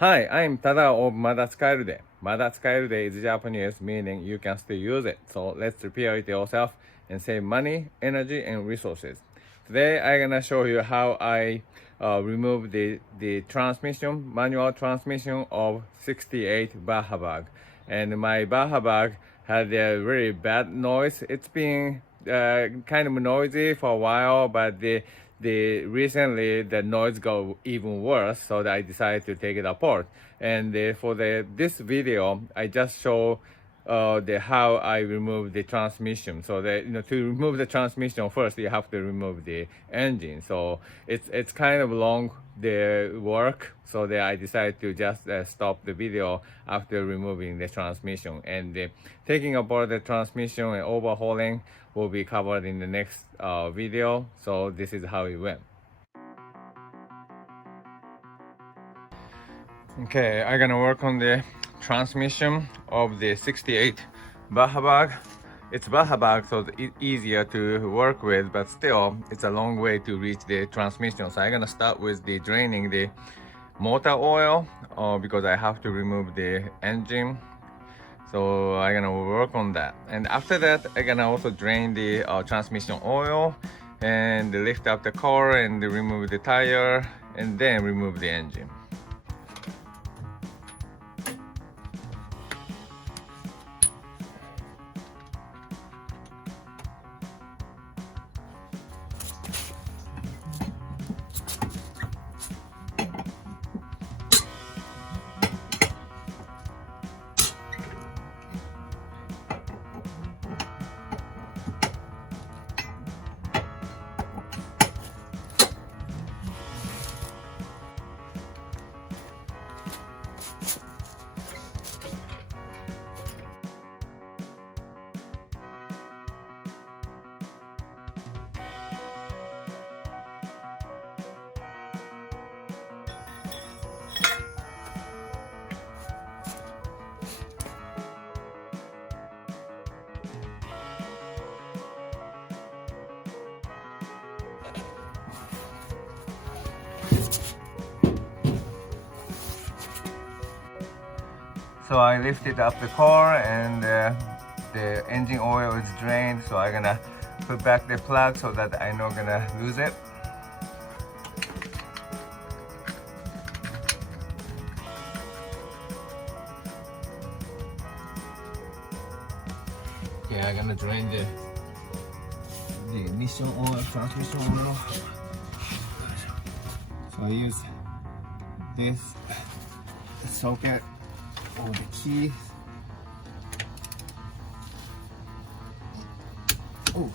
Hi, I'm Tada of まだ使えるで. まだ使えるで is Japanese meaning you can still use it. So let's repair it yourself and save money, energy, and resources. Today I'm gonna show you how I remove the transmission, manual transmission of 68 Baja Bug. And my Baja Bug had a very bad noise. It's been kind of noisy for a while, but the recently the noise got even worse, so that I decided to take it apart. And for this video, I just show the how I remove the transmission. So that to remove the transmission first, you have to remove the engine. So it's kind of long the work. So that I decided to just stop the video after removing the transmission. And taking apart the transmission and overhauling will be covered in the next video. So this is how it went. Okay, I'm gonna work on the transmission of the 68 Baja Bug. It's Baja Bug, so it's easier to work with, but still, it's a long way to reach the transmission. So I'm gonna start with the draining the motor oil because I have to remove the engine. So I'm gonna work on that. And after that, I'm gonna also drain the transmission oil and lift up the car and remove the tire and then remove the engine. So I lifted up the car and the engine oil is drained. So I'm gonna put back the plug so that I'm not gonna lose it. Okay, I'm gonna drain the ignition oil, transmission oil. So I use this socket or the key. Oh.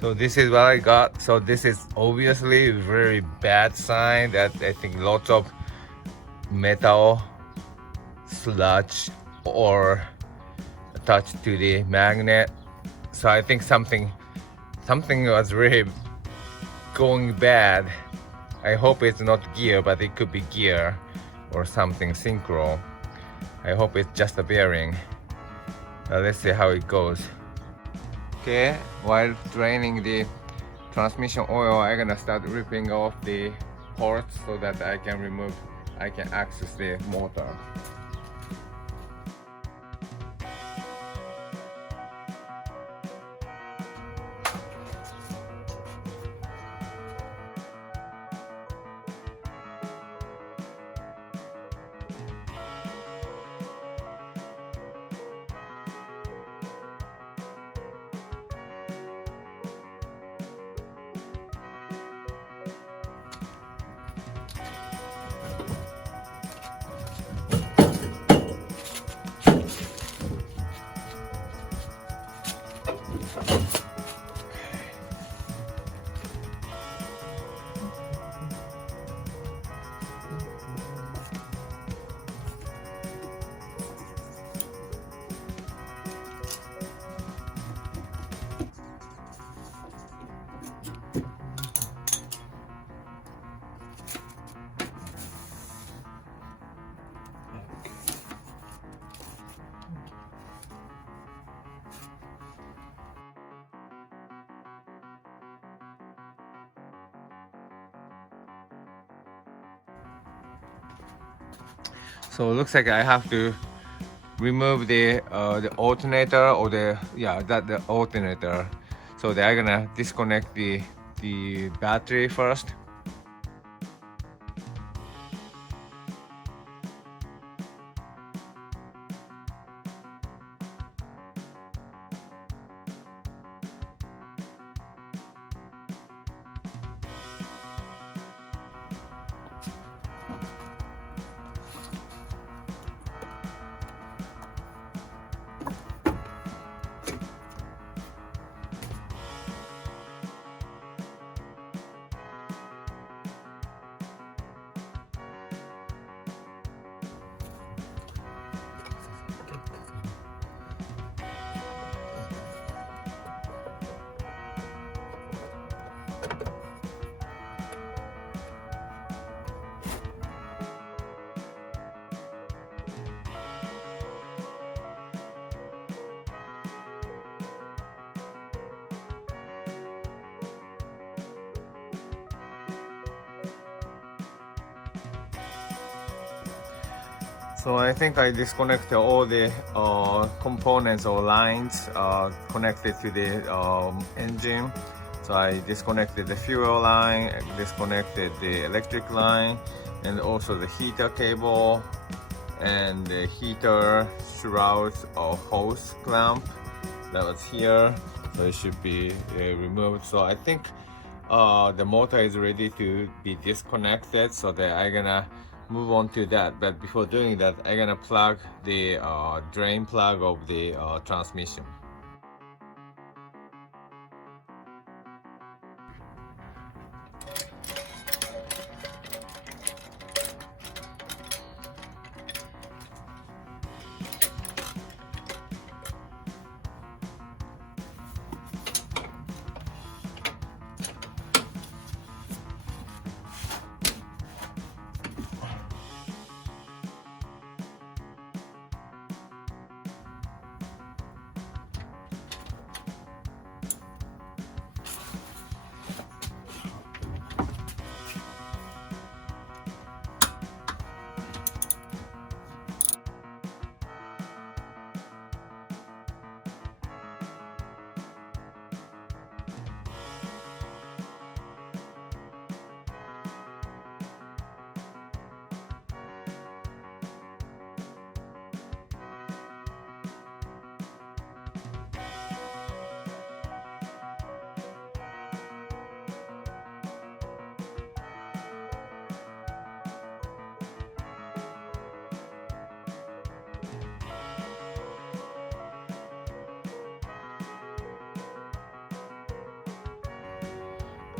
So this is what I got. So this is obviously a very bad sign that I think lots of metal sludge or attached to the magnet. So I think something was really going bad. I hope it's not gear, but it could be gear or something synchro. I hope it's just a bearing. Let's see how it goes. Okay, while draining the transmission oil, I'm gonna start ripping off the ports so that I can access the motor. So it looks like I have to remove the alternator, or the alternator. So they're gonna disconnect the battery first. So I think I disconnected all the components or lines connected to the engine. So I disconnected the fuel line, disconnected the electric line, and also the heater cable and the heater shroud or hose clamp that was here. So it should be removed. So I think the motor is ready to be disconnected, so that I'm gonna move on to that. But before doing that, I'm gonna plug the drain plug of the transmission.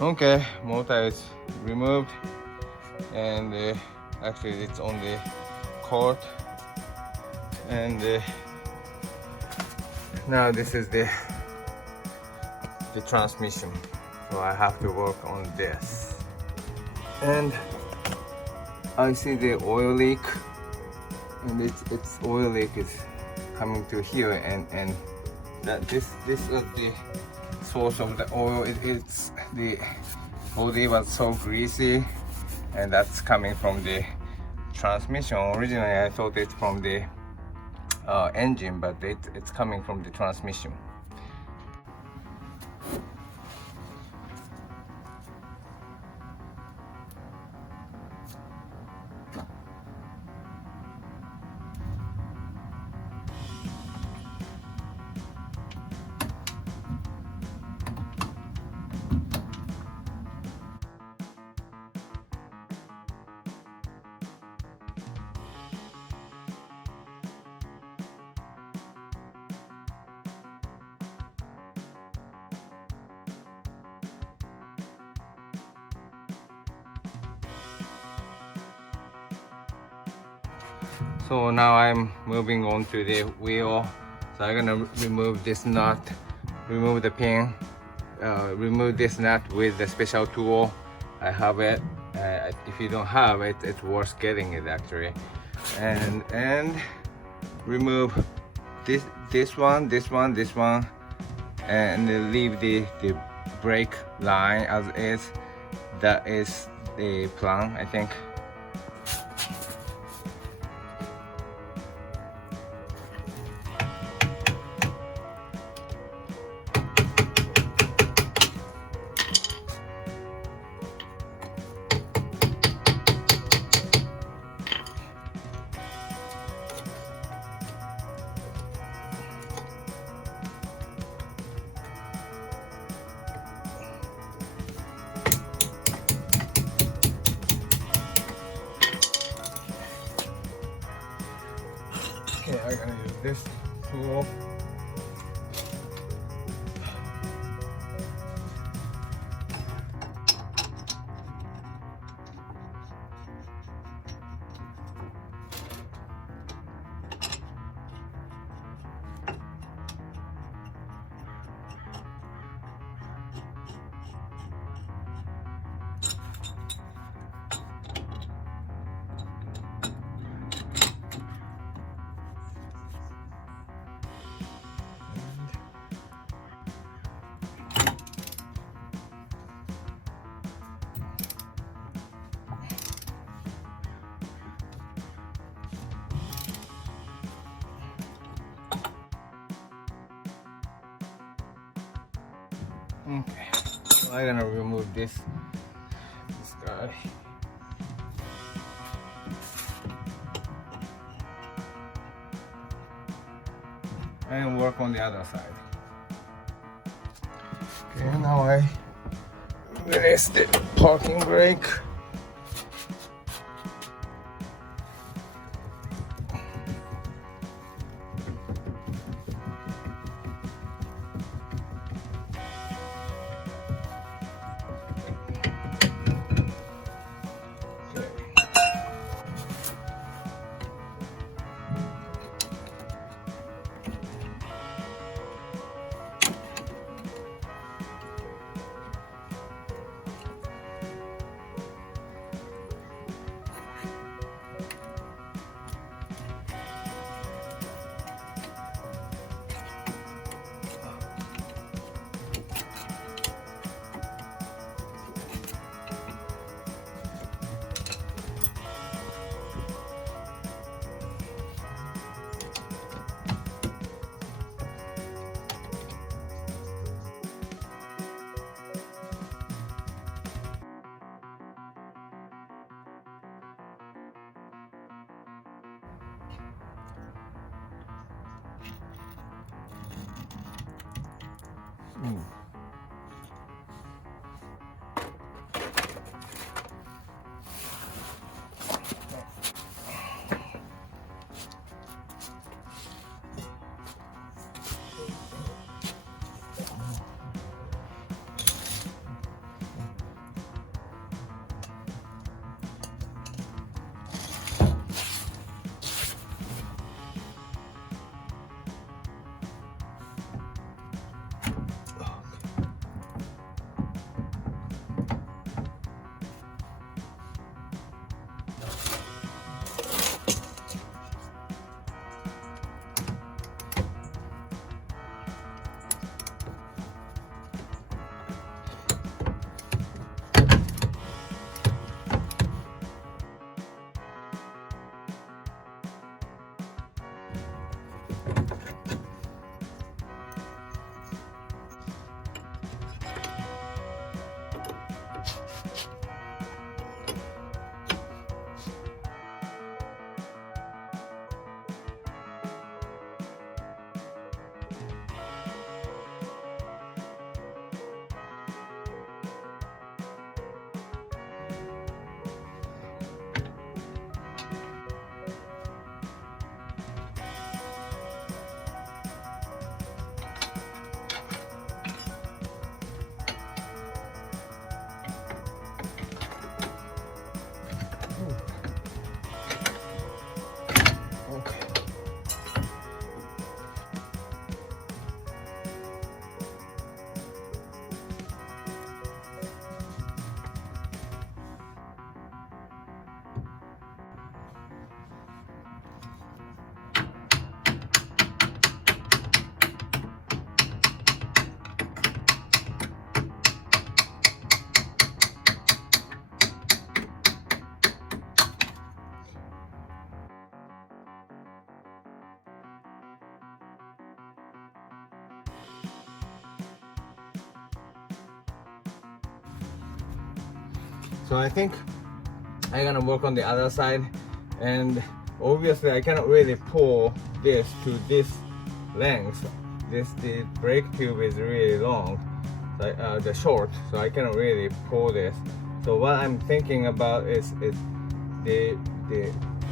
Okay, motor is removed, and actually it's on the cord, and now this is the transmission. So I have to work on this, and I see the oil leak, and its oil leak is coming to here, and that this is the source of the oil. It's the body was so greasy, and that's coming from the transmission. Originally I thought it's from the engine, but it's coming from the transmission. So now I'm moving on to the wheel. So I'm gonna remove this nut, remove the pin, remove this nut with the special tool. I have it. If you don't have it, it's worth getting it actually. And remove this one, and leave the brake line as is. That is the plan, I think. this tool. Okay, so I'm gonna remove this guy. And work on the other side. Okay, now I release the parking brake. So I think I'm gonna work on the other side, and obviously I cannot really pull this to this length. The brake tube is really long, the short, so I cannot really pull this. So what I'm thinking about is the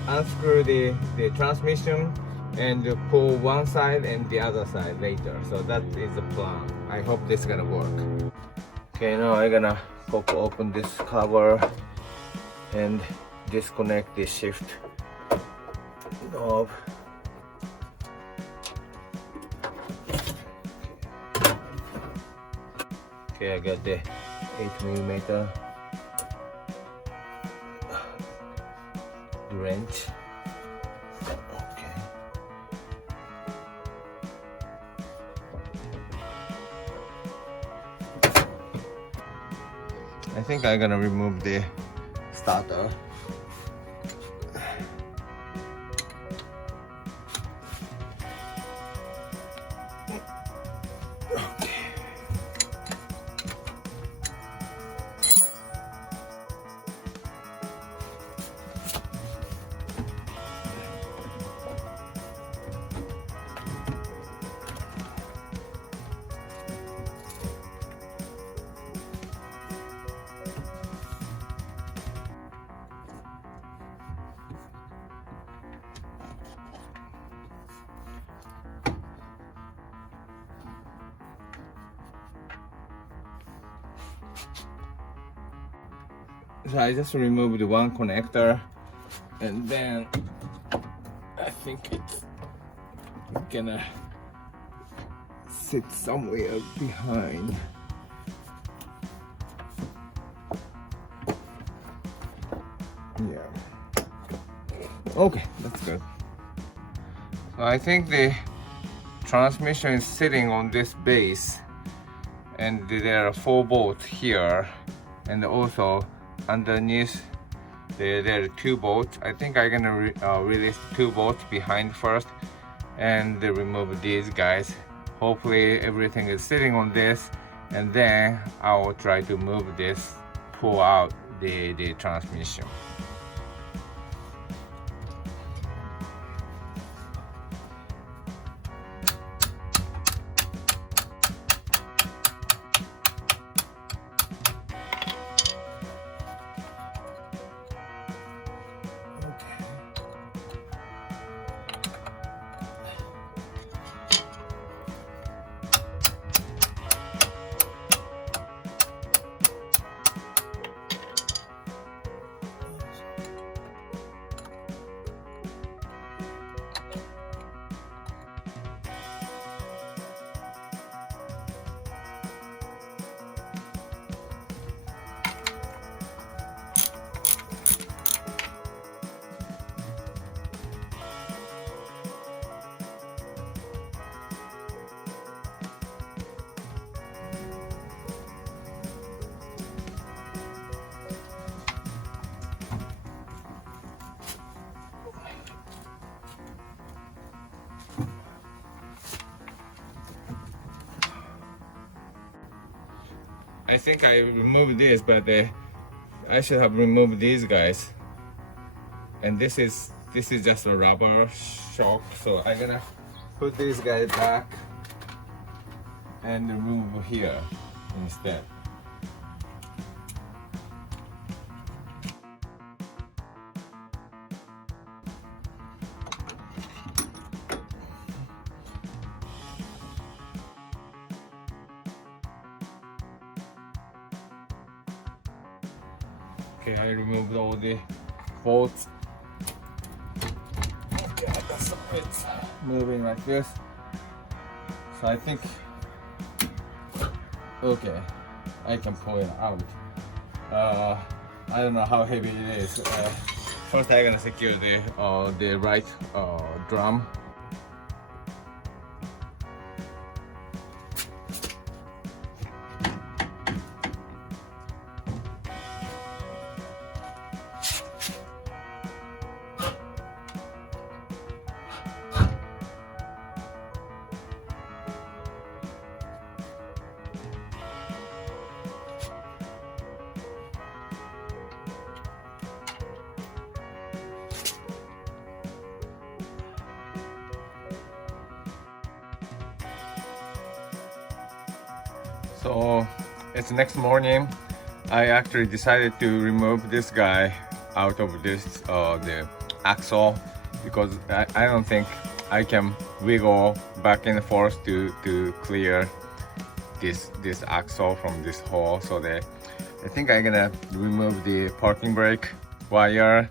unscrew the transmission and pull one side and the other side later. So that is the plan. I hope this is gonna work. Okay, now I'm gonna pop open this cover and disconnect the shift knob. Okay, I got the 8mm wrench. Okay. I think I'm gonna remove the starter. So I just removed one connector, and then I think it's gonna sit somewhere behind. Yeah. Okay, that's good. So I think the transmission is sitting on this base, and there are 4 bolts here, and also underneath there are 2 bolts. I think I'm gonna release 2 bolts behind first and remove these guys. Hopefully everything is sitting on this, and then I will try to move this, pull out the transmission. I think I removed this, but I should have removed these guys. And this is just a rubber shock, so I'm gonna put these guys back and remove here instead. Okay, I removed all the bolts. Okay, that's it's moving like this. So I think, okay, I can pull it out. I don't know how heavy it is. First, I'm gonna secure the right drum. So it's next morning. I actually decided to remove this guy out of this the axle, because I don't think I can wiggle back and forth to clear this axle from this hole. So that I think I'm gonna remove the parking brake wire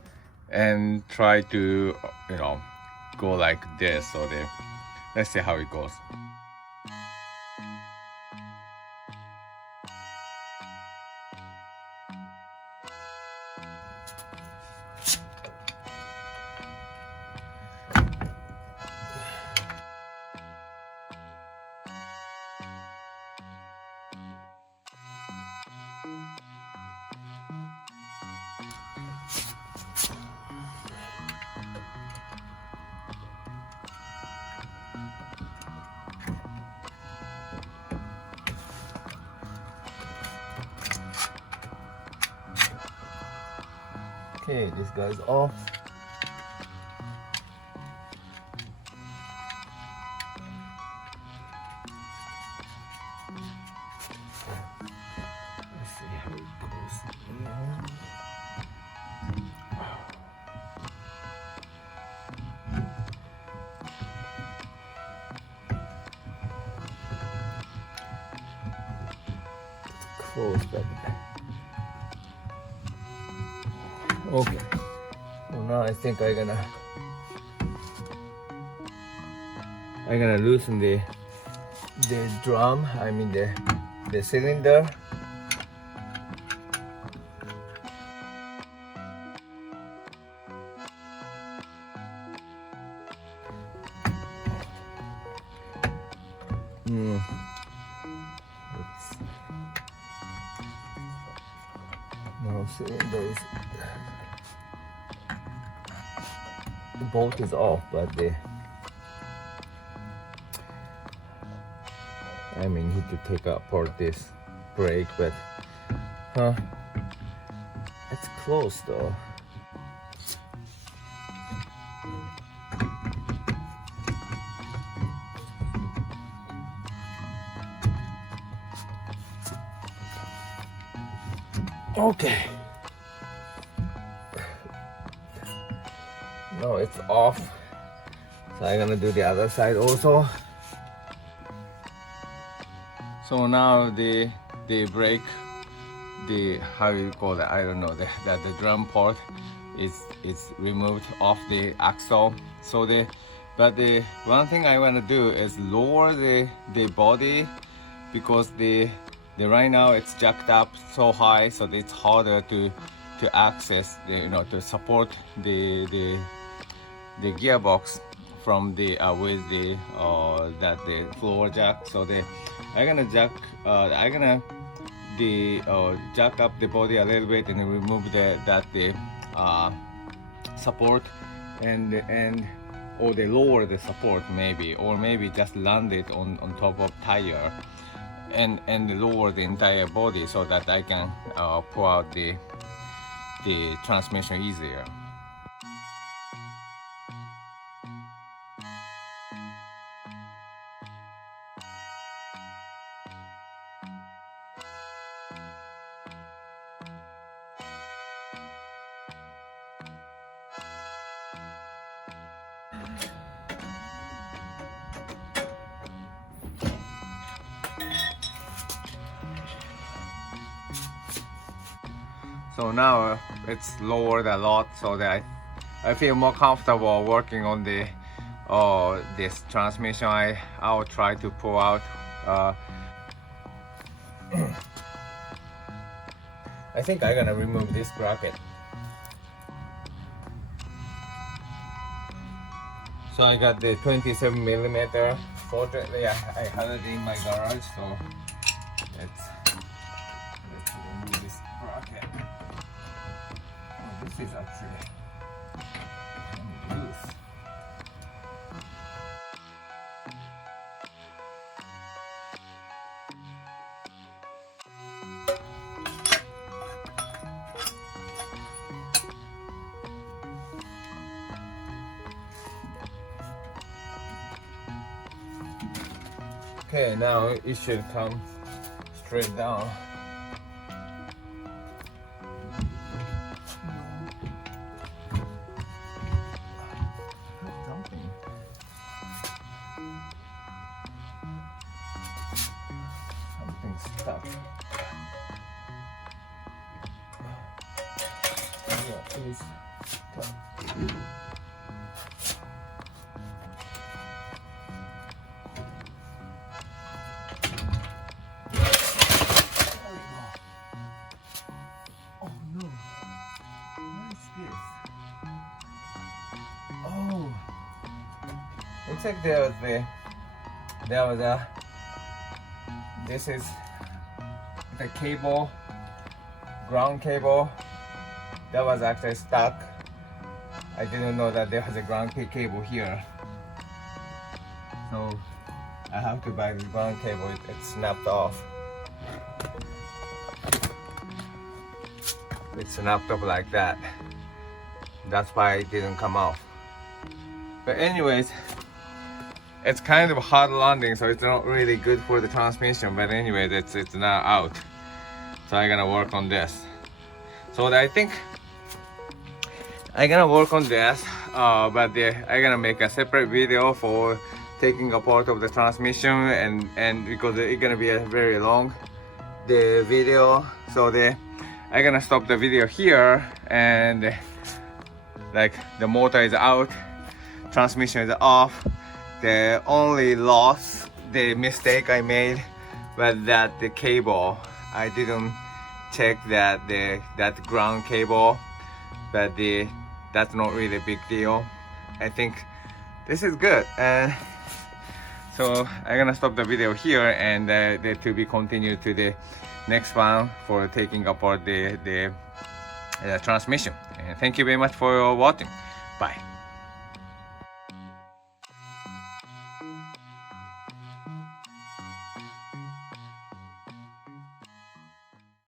and try to, you know, go like this. So that let's see how it goes. Okay, this guy's off. Let's see how it goes now. Close that. Okay. So now I think I'm gonna loosen the drum. I mean the cylinder. No cylinder is. The bolt is off, but I mean, need to take apart this brake, but it's close though. Okay. No, it's off. So I'm gonna do the other side also. So now the brake, how you call it, I don't know, the drum port is removed off the axle. So but the one thing I want to do is lower the body, because the right now it's jacked up so high, so it's harder to access to support the gearbox from the with the floor jack. So I'm gonna jack jack up the body a little bit and remove the support and or they lower the support maybe, or maybe just land it on top of tire and lower the entire body so that I can pull out the transmission easier. So now it's lowered a lot, so that I feel more comfortable working on the this transmission. I'll try to pull out. I think I'm gonna remove this bracket. So I got the 27mm. Fortunately, I had it in my garage, so let's remove this bracket. Oh, this is actually loose. Okay, now it should come straight down. Yeah, please. Oh no. What is this? Oh. Looks like there was a this is the cable, ground cable that was actually stuck. I didn't know that there was a ground cable here. So I have to buy the ground cable. It snapped off. It snapped off like that. That's why it didn't come off. But anyways, it's kind of a hard landing, so it's not really good for the transmission. But anyways, it's now out. So I'm gonna work on this. So I think I'm gonna work on this, but I'm gonna make a separate video for taking apart of the transmission, and because it's gonna be a very long the video. So I'm gonna stop the video here, and like the motor is out, transmission is off. The only loss, the mistake I made was that the cable, I didn't check that that ground cable, but that's not really a big deal. I think this is good, and so I'm gonna stop the video here, and to be continued to the next one for taking apart the transmission. And thank you very much for watching. Bye.